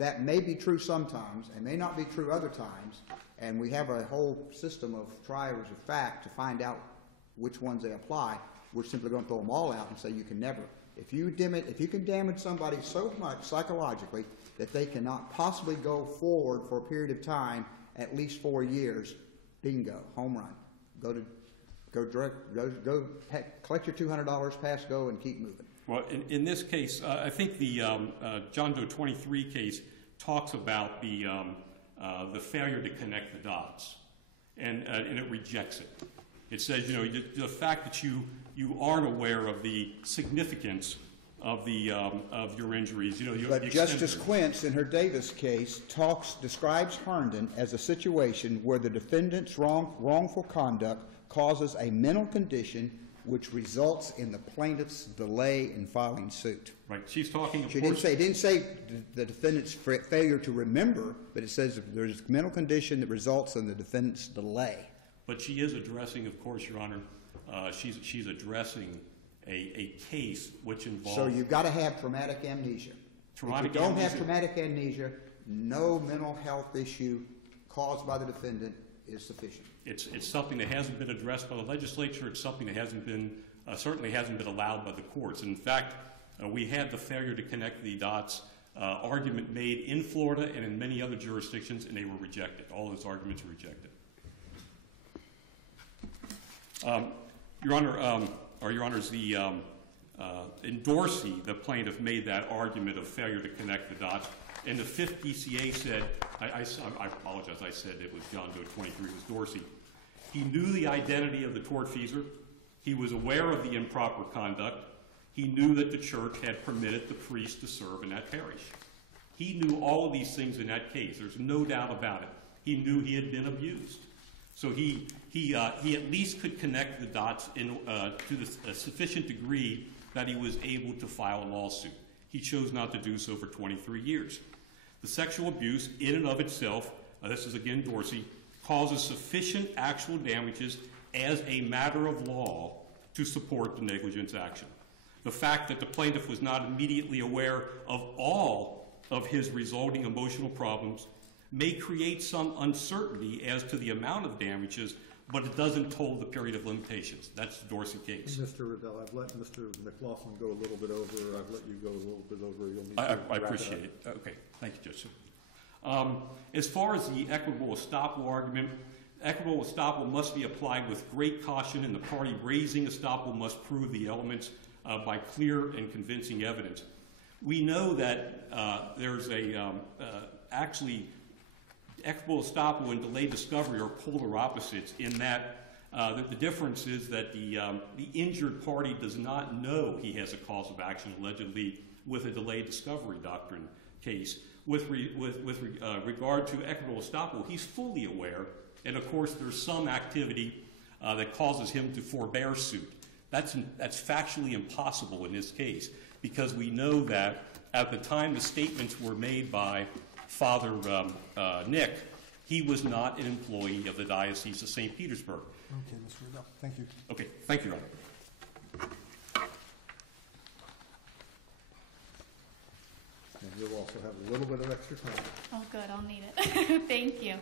that may be true sometimes and may not be true other times, and we have a whole system of trials of fact to find out which ones they apply. We're simply going to throw them all out and say you can never. If you can damage somebody so much psychologically that they cannot possibly go forward for a period of time, at least 4 years, bingo, home run. Go collect your $200, pass go, and keep moving. Well, in this case, I think the John Doe 23 case talks about the failure to connect the dots, and it rejects it. It says, you know, the fact that you aren't aware of the significance of your injuries. You know, but Justice Quince, in her Davis case, describes Herndon as a situation where the defendant's wrongful conduct causes a mental condition which results in the plaintiff's delay in filing suit. Right. She's talking. She didn't say the defendant's failure to remember, but it says there's a mental condition that results in the defendant's delay. But she is addressing, of course, Your Honor, she's addressing a case which involves. So you've got to have traumatic amnesia. If you don't have traumatic amnesia, no mental health issue caused by the defendant is sufficient. It's something that hasn't been addressed by the legislature. It's something that hasn't been certainly hasn't been allowed by the courts. In fact, we had the failure to connect the dots argument made in Florida and in many other jurisdictions, and they were rejected. All those arguments were rejected. Your Honor, or Your Honors, in Dorsey, the plaintiff made that argument of failure to connect the dots. And the Fifth DCA said, I apologize, I said it was John Doe 23, it was Dorsey. He knew the identity of the tortfeasor. He was aware of the improper conduct. He knew that the church had permitted the priest to serve in that parish. He knew all of these things in that case. There's no doubt about it. He knew he had been abused. So he at least could connect the dots to a sufficient degree that he was able to file a lawsuit. He chose not to do so for 23 years. The sexual abuse in and of itself, this is again Dorsey, causes sufficient actual damages as a matter of law to support the negligence action. The fact that the plaintiff was not immediately aware of all of his resulting emotional problems may create some uncertainty as to the amount of damages, but it doesn't toll the period of limitations. That's the Dorsey case. Mr. Riddell, I've let Mr. McLaughlin go a little bit over. I've let you go a little bit over. You'll need to I appreciate it. Okay. Thank you, Judge. As far as the equitable estoppel argument, equitable estoppel must be applied with great caution, and the party raising estoppel must prove the elements by clear and convincing evidence. We know that there's actually equitable estoppel and delayed discovery are polar opposites in that the difference is that the injured party does not know he has a cause of action allegedly with a delayed discovery doctrine case. With regard to equitable estoppel, he's fully aware, and of course there's some activity that causes him to forbear suit. That's factually impossible in this case because we know that at the time the statements were made by Father Nick, he was not an employee of the Diocese of St. Petersburg. Okay, Mr. Riddell. Thank you. Okay. Thank you, Your Honor. And you'll also have a little bit of extra time. Oh, good. I'll need it. Thank you.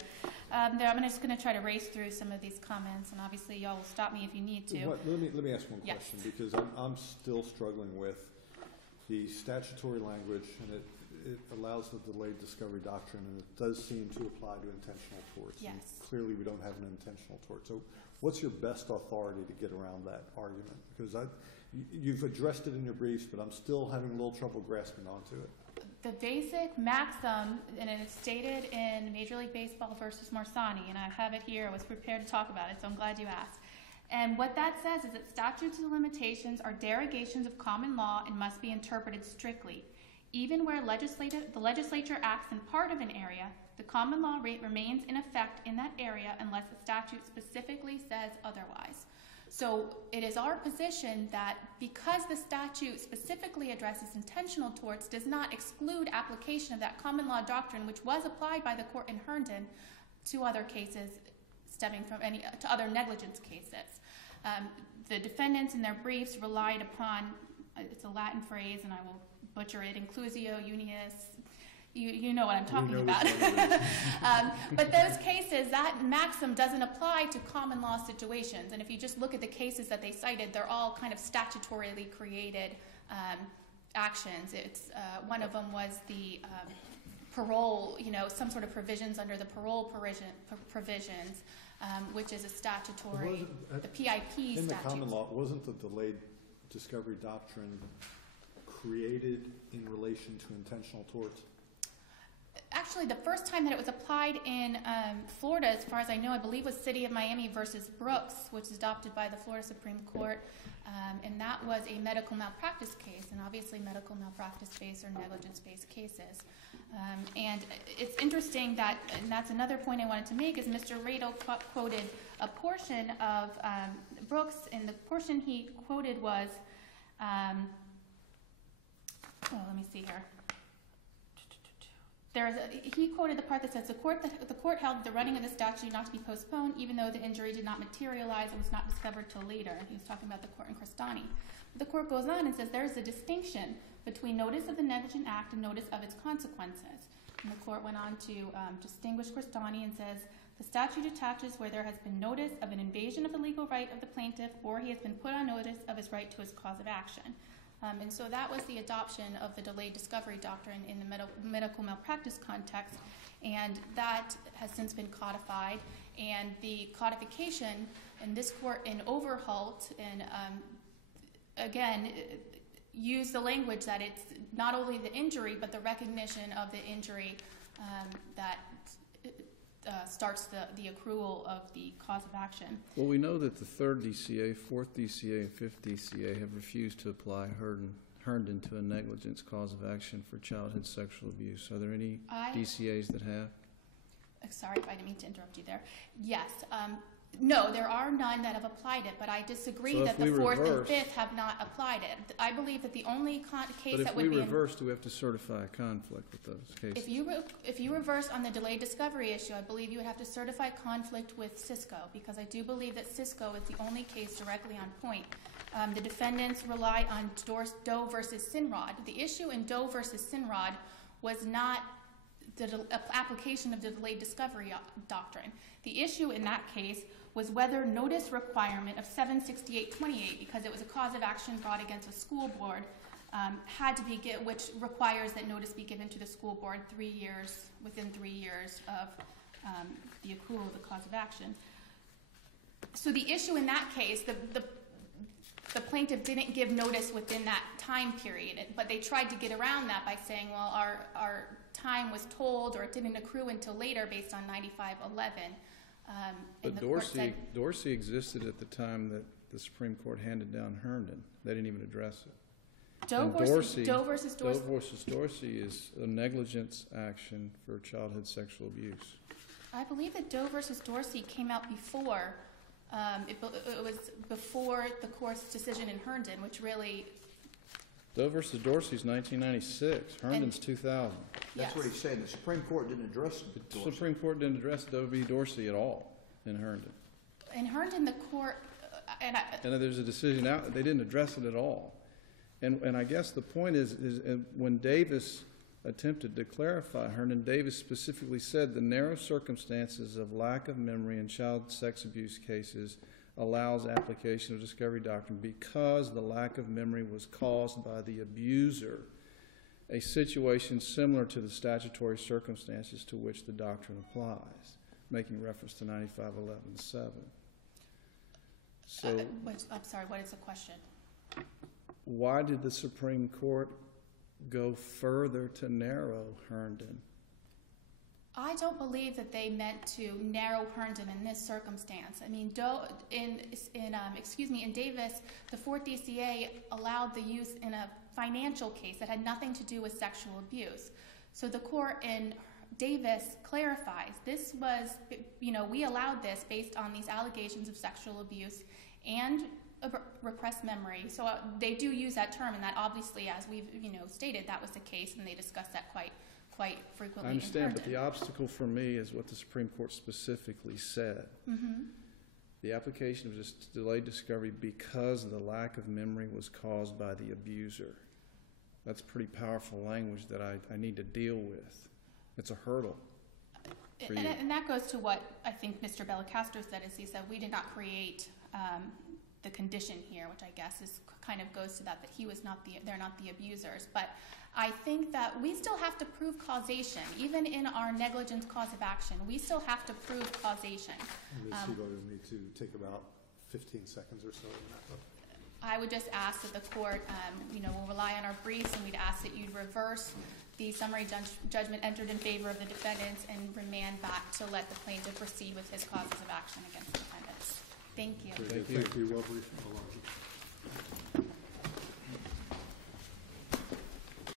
I'm just going to try to race through some of these comments, and obviously y'all will stop me if you need to. Let me ask one question, because I'm still struggling with the statutory language, and it allows the delayed discovery doctrine, and it does seem to apply to intentional torts. Yes. And clearly we don't have an intentional tort. So what's your best authority to get around that argument? Because you've addressed it in your briefs, but I'm still having a little trouble grasping onto it. The basic maxim, and it's stated in Major League Baseball versus Marsani, and I have it here. I was prepared to talk about it, so I'm glad you asked. And what that says is that statutes and limitations are derogations of common law and must be interpreted strictly. Even where the legislature acts in part of an area, the common law rate remains in effect in that area unless the statute specifically says otherwise. So it is our position that because the statute specifically addresses intentional torts, does not exclude application of that common law doctrine, which was applied by the court in Herndon to other cases stemming from to other negligence cases. The defendants in their briefs relied upon, it's a Latin phrase, and I will butcher it, inclusio unius You know what I'm talking know about. which one it is. But those cases, that maxim doesn't apply to common law situations. And if you just look at the cases that they cited, they're all kind of statutorily created actions. It's one of them was the parole, some sort of provisions under the parole provisions, which is a statutory, the PIP statute. In the common law, wasn't the delayed discovery doctrine created in relation to intentional torts? Actually, the first time that it was applied in Florida, as far as I know, I believe was City of Miami versus Brooks, which was adopted by the Florida Supreme Court, and that was a medical malpractice case, and obviously medical malpractice-based or negligence-based cases. And it's interesting that, and that's another point I wanted to make, is Mr. Radel quoted a portion of Brooks, and the portion he quoted was, let me see here. He quoted the part that says, the court held the running of the statute not to be postponed, even though the injury did not materialize and was not discovered till later. He was talking about the court in Crestani. But the court goes on and says there is a distinction between notice of the negligent act and notice of its consequences. And the court went on to distinguish Crestani and says, the statute attaches where there has been notice of an invasion of the legal right of the plaintiff or he has been put on notice of his right to his cause of action. And so that was the adoption of the delayed discovery doctrine in the medical malpractice context, and that has since been codified. And the codification in this court in Overholt, and again, used the language that it's not only the injury, but the recognition of the injury that starts the accrual of the cause of action. Well, we know that the 3rd DCA, 4th DCA, and 5th DCA have refused to apply Herndon to a negligence cause of action for childhood sexual abuse. Are there any DCAs that have? Sorry if I didn't mean to interrupt you there. Yes. No, there are none that have applied it, but I disagree that the 4th and 5th have not applied it. I believe that the only case that would be... But if we reverse, do we have to certify a conflict with those cases? If you reverse on the delayed discovery issue, I believe you would have to certify conflict with Cisco, because I do believe that Cisco is the only case directly on point. The defendants rely on Doe versus Sinrod. The issue in Doe versus Sinrod was not the application of the delayed discovery doctrine. The issue in that case was whether notice requirement of 76828, because it was a cause of action brought against a school board, had to be which requires that notice be given to the school board within 3 years of the accrual of the cause of action. So the issue in that case, the plaintiff didn't give notice within that time period, but they tried to get around that by saying, well, our time was told, or it didn't accrue until later based on 9511. But Dorsey existed at the time that the Supreme Court handed down Herndon. They didn't even address it. Doe versus Dorsey is a negligence action for childhood sexual abuse. I believe that Doe versus Dorsey came out before. It was before the court's decision in Herndon, which really... Doe versus Dorsey is 1996. Herndon's 2000. That's what he's saying. The Supreme Court didn't address The Supreme Court didn't address Doe v. Dorsey at all in Herndon. In Herndon, the court... And there's a decision out. They didn't address it at all. And I guess the point is when Davis attempted to clarify Herndon, Davis specifically said the narrow circumstances of lack of memory in child sex abuse cases allows application of discovery doctrine because the lack of memory was caused by the abuser, a situation similar to the statutory circumstances to which the doctrine applies, making reference to 9511(7). So, I'm sorry, what is the question? Why did the Supreme Court go further to narrow Herndon? I don't believe that they meant to narrow Herndon in this circumstance. I mean, in Davis, the 4th DCA allowed the use in a financial case that had nothing to do with sexual abuse. So the court in Davis clarifies this was, we allowed this based on these allegations of sexual abuse and repressed memory. So they do use that term, and that obviously, as we've stated, that was the case, and they discussed that quite frequently. I understand, but the obstacle for me is what the Supreme Court specifically said. Mm-hmm. The application of this delayed discovery because the lack of memory was caused by the abuser. That's pretty powerful language that I need to deal with. It's a hurdle for you. And that goes to what I think Mr. Bellicastro said, is he said we did not create the condition here, which I guess is kind of goes to that he was not they're not the abusers. But I think that we still have to prove causation, even in our negligence cause of action. We still have to prove causation. Ms. Seabold, you'll need to take about 15 seconds or so to wrap up. I would just ask that the court, will rely on our briefs, and we'd ask that you'd reverse the summary judgment entered in favor of the defendants and remand back to let the plaintiff proceed with his causes of action against the defendants. Thank you. Thank you. Well briefed.